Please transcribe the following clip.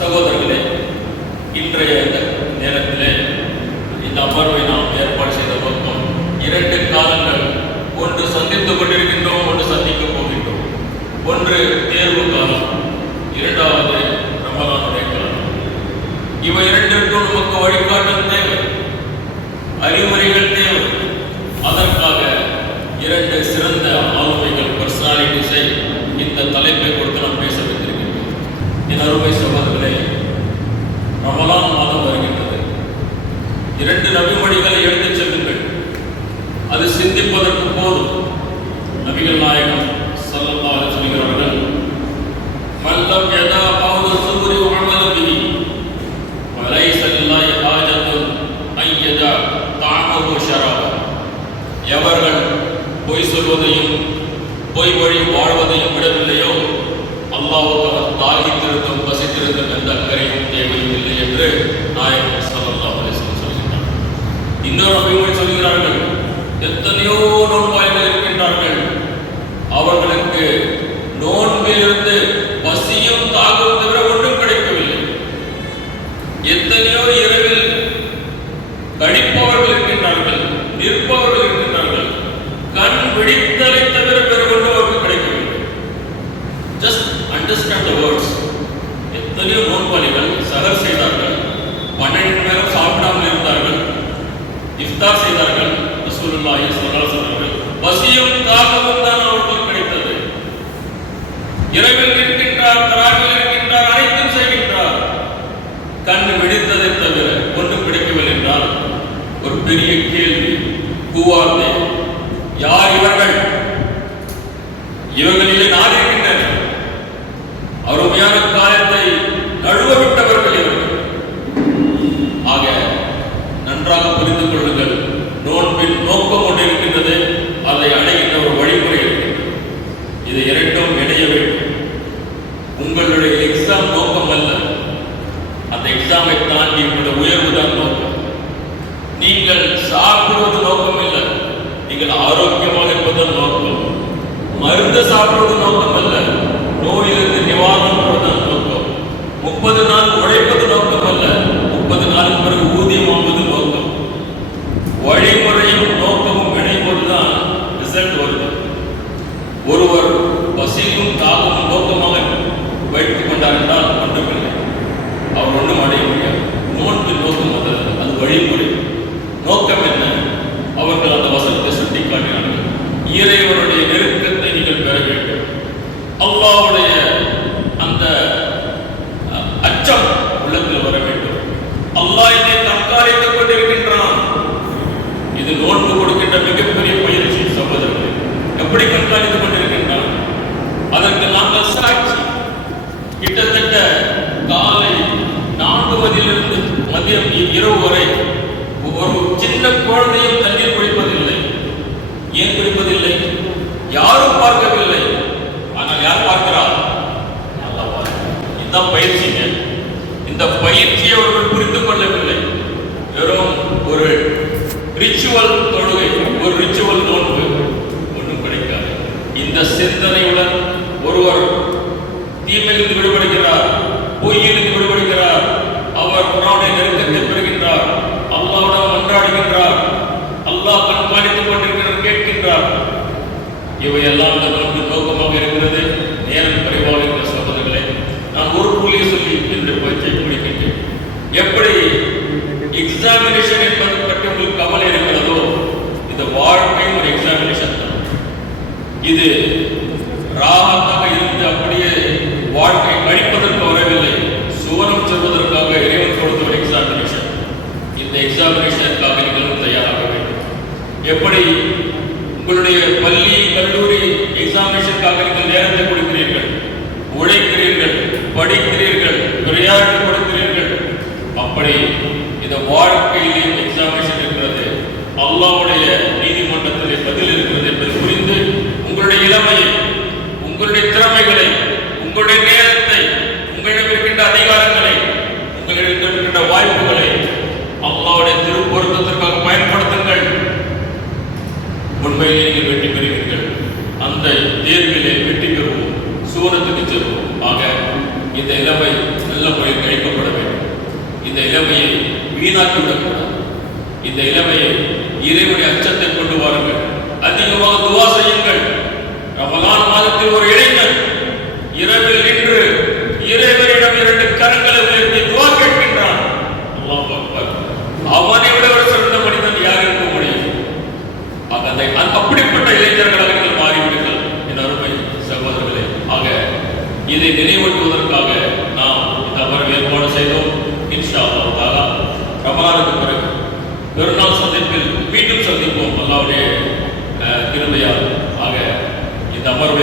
சகோதரர்களே இன்றைய நேரத்தில் நேரத்திலே இந்த அமர்வை நாம் ஏற்பாடு செய்த பொருத்தம் இரண்டு காலங்கள் ஒன்று சந்தித்துக் கொண்டிருக்கின்றோம் ஒன்று சந்திக்கப் போகின்றோம். ஒன்று தேர்வு காலம் இரண்டாவது ரமலானுடைய காலம். இவை இரண்டிற்கும் நமக்கு வழிகாட்டல் தேவை. அறிவுரைகள் தேவை அதற்காக இரண்டு சிறந்த ஆளுமைகள் பர்சனாலிட்டிஸை இந்த தலைப்பை கொடுத்து நாம் பேச வைத்திருக்கின்றோம் என் அருமை சகோதரர்களே ரமலான் மாதம் வருகின்றது இரண்டு நபிமொழிகளை எடுத்துச் செல்லுங்கள். அது சிந்திப்பதற்கு போதும். நபிகள் நாயகம் ஸல்லல்லாஹு அலைஹி சொல்கிறார்கள் மல்லம் யதா கௌல சுகுரி வஅமல பிஹி வலைஸ லில்லாஹி ஹாஜத்துன் அன் ஷராபா. எவர்கள் பொய் சொல்வதையும் பொய் வழி வாழ்வதையும் விடவில்லையோ அல்லாஹ்வுக்கு அவர் தாகித்திருந்தும் பசித்திருந்தும் எந்த அக்கறையும் தேவையும் இல்லை என்று நாயகம் ஸல்லல்லாஹு அலைஹி வஸல்லம் சொல்கிறார் இன்னொரு அபிமுறை சொல்கிறார்கள். எத்தனையோ நோன்பாய்கள் இருக்கின்றார்கள். அவர்களுக்கு நோன்பிலிருந்து பசியும் தாகம் தவிர ஒன்றும் கிடைக்கவில்லை. எத்தனையோ இரவில் கழிப்பவர்கள் இருக்கின்றார்கள் நிற்பவர்கள் இருக்கின்றார்கள். கண் விழித்தலை தவிர வேறு ஒன்றும் அவருக்கு கிடைக்கவில்லை. ஜஸ்ட் அண்டர்ஸ்டாண்ட் த வேர்ட்ஸ் எத்தனையோ நோன்பாளிகள் சகர் செய்தார்கள். இஃப்தார் செய்தார்கள். ரசூலுல்லாஹி ஸல்லல்லாஹு அலைஹி வஸல்லம் பசியும் தாகமும் தான் அவர்களுக்கு கிடைத்தது. இரவில் இருக்கின்றார் தராவில் இருக்கின்றார் அனைத்தும் செய்கின்றார். கண் விழித்ததை தவிர ஒன்று பிடிக்கவில்லை என்றால் ஒரு பெரிய கேள்வி கூவார்த்தே யார் இவர்கள்? இவர்களிலே நான் இருக்கின்றனர் அருமையான காலத்தை நழுவ விட்டவர்கள் இவர்கள் ஆக நன்றாக புரிந்து கொள்ளுங்கள் நோன்பின் நோக்கம் ஒன்று இருக்கின்றது அதை அடைகின்ற ஒரு வழிமுறை இருக்கின்றது இது இரண்டும் இணைய வேண்டும். உங்களுடைய எக்ஸாம் நோக்கம் அல்ல. அந்த எக்ஸாமை தாண்டி உங்களுடைய உயர்வு தான் நோக்கம். நீங்கள் சாப்பிடுவது நோக்கம் இல்லை. நீங்கள் ஆரோக்கியமாக இருப்பதன் நோக்கம். மருந்து சாப்பிடுவது நோக்கம் அல்ல நோயிலிருந்து நிவாரணம் பெறுவதன் நோக்கம் முப்பது நாள் உழைப்பது நோக்கம் அல்ல முப்பது நாளுக்கு பிறகு ஊதியம் வாங்குவது நோக்கம் வழிமுறையும் நோக்கமும் இணைப்பதுதான் ரிசல்ட் வருது ஒருவர் பசியும் தாகமும் நோக்கமாக வைத்துக் கொண்டார் என்றால் ஒன்றுமில்லை அவர் ஒன்றும் அடைய முடியாது நோன்பின் நோக்கம் அது அது வழிமுறை நோக்கம் என்ன அவர்கள் அந்த வசனத்தை சுட்டி காட்டினார்கள் இறைவனுடைய நெருக்கத்தை நீங்கள் பெற வேண்டும் அல்லாஹ்வுடைய அந்த அச்சம் உள்ளத்தில் வர வேண்டும். அல்லாஹ் என்னை தற்காலித்துக் கொண்டிருக்கின்றான். இது நோன்பு கொடுக்கின்ற மிகப்பெரிய பயிற்சி சகோதரர்களே. எப்படி கண்காணித்துக் கொண்டிருக்கின்றான்? அதற்கு நாங்கள் சாட்சி. கிட்டத்தட்ட காலை நான்கு மதியிலிருந்து மதியம் இரவு வரை ஒரு சின்ன குழந்தையும் தண்ணீர் குடிப்பதில்லை. ஏன் குடிப்பதில்லை? யாரும் பார்க்க பயிற்சியை அவர்கள் புரிந்து கொள்ளவில்லை. வெறும் ஒரு ரிச்சுவல் தொழுகை ஒரு ரிச்சுவல் நோன்பு ஒன்றும் கிடைக்காது. இந்த சிந்தனையுடன் ஒருவர் தீமையிலிருந்து விடுபடுகிறார் பொய்யிலிருந்து விடுபடுகிறார் அவர் குரானுடைய நெருக்கத்தை பெறுகின்றார் அல்லாவுடன் மன்றாடுகின்றார் அல்லாஹ் கண்காணித்துக் கொண்டிருக்கிறார் கேட்கின்றார். இவையெல்லாம் இந்த நோக்கின் நோக்கமாக இருக்கிறது. நேரம் குறைவாக இருக்கிற சகோதரர்களே நான் ஒரு புள்ளியை சொல்லி இந்த பயிற்சியை முடிக்கின்றேன் எப்படி எக்ஸாமினேஷன் என்பது பற்றி உங்களுக்கு கவலை இருக்கிறதோ இந்த வாழ்க்கை ஒரு எக்ஸாமினேஷன் தான். இது ராகத்தாக இருந்து அப்படியே வாழ்க்கை கழிப்பதற்கு வரவில்லை. சுவனம் செல்வதற்காக இறைவன் கொடுத்த ஒரு எக்ஸாமினேஷன் இந்த எக்ஸாமினேஷனுக்காக நீங்களும் தயாராக வேண்டும். எப்படி உங்களுடைய பள்ளி கல்லூரி எக்ஸாமினேஷனுக்காக நீங்கள் நேரத்தை கொடுக்கிறீர்கள்? உழைக்கிறீர்கள் படிக்கிறீர்கள் விளையாட்டு கொடுக்கிறீர்கள். அப்படி இந்த வாழ்க்கையிலே எக்ஸாமினேஷன் இருக்கிறது. அல்லாவுடைய நீதிமன்றத்திலே பதில் இருக்கிறது என்பதை புரிந்து உங்களுடைய இளமையை உங்களுடைய திறமைகளை உங்களுடைய நேரத்தை உங்களிடம் இருக்கின்ற அதிகாரங்களை உங்களிடம் இருக்கின்ற வாய்ப்புகளை அல்லாவுடைய திருப்பொருத்தத்திற்காக பயன்படுத்துங்கள். உண்மையிலே நீங்கள் வெற்றி பெறுவீர்கள். அந்த தேர்விலே வீணாக்கி விடக்கூடாது இந்த இளமையை இறைவனுடைய அச்சத்தை கொண்டு வாருங்கள். அதிகமாக துவா செய்யுங்கள். ரமலான் மாதத்தில் ஒரு இளைஞன் இரவில் நின்று இறைவனிடம் இரண்டு கரங்களை உயர்த்தி துவா கேட்கின்றான். அவனை விட ஒரு சிறந்த மனிதன் யார் இருக்க முடியும்? ஆக அந்த அப்படிப்பட்ட இளைஞர்களாக நீங்கள் மாறிவிடுங்கள். என் அருமை சகோதரர்களே ஆக இதை நினைவூட்டுவதற்காக அல்லாவுடைய கிருமையால் ஆக இந்த அமர்வை